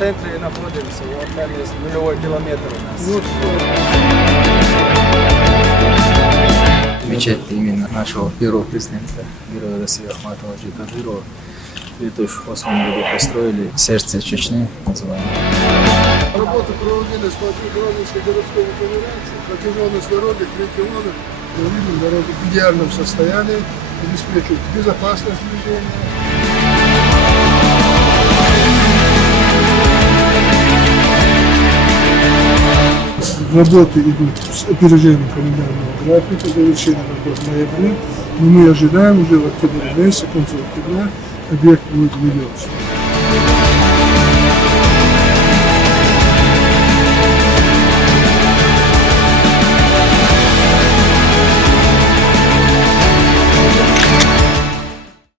центре и находимся. Вот там есть нулевой километр у нас. Вот, Мечеть именно нашего первого президента, героя России Ахматова Джигадырова. В 2008 году построили сердце Чечни, называемое. работы проводили с Громадской городской конференции. Протяженность дороги 3 километра. Мы видим дорогу в идеальном состоянии, обеспечивает безопасность движения. Работы идут с опережением календарного графика, завершение работ в ноябре, но мы ожидаем уже в октябре месяце, в конце октября, объект будет введен.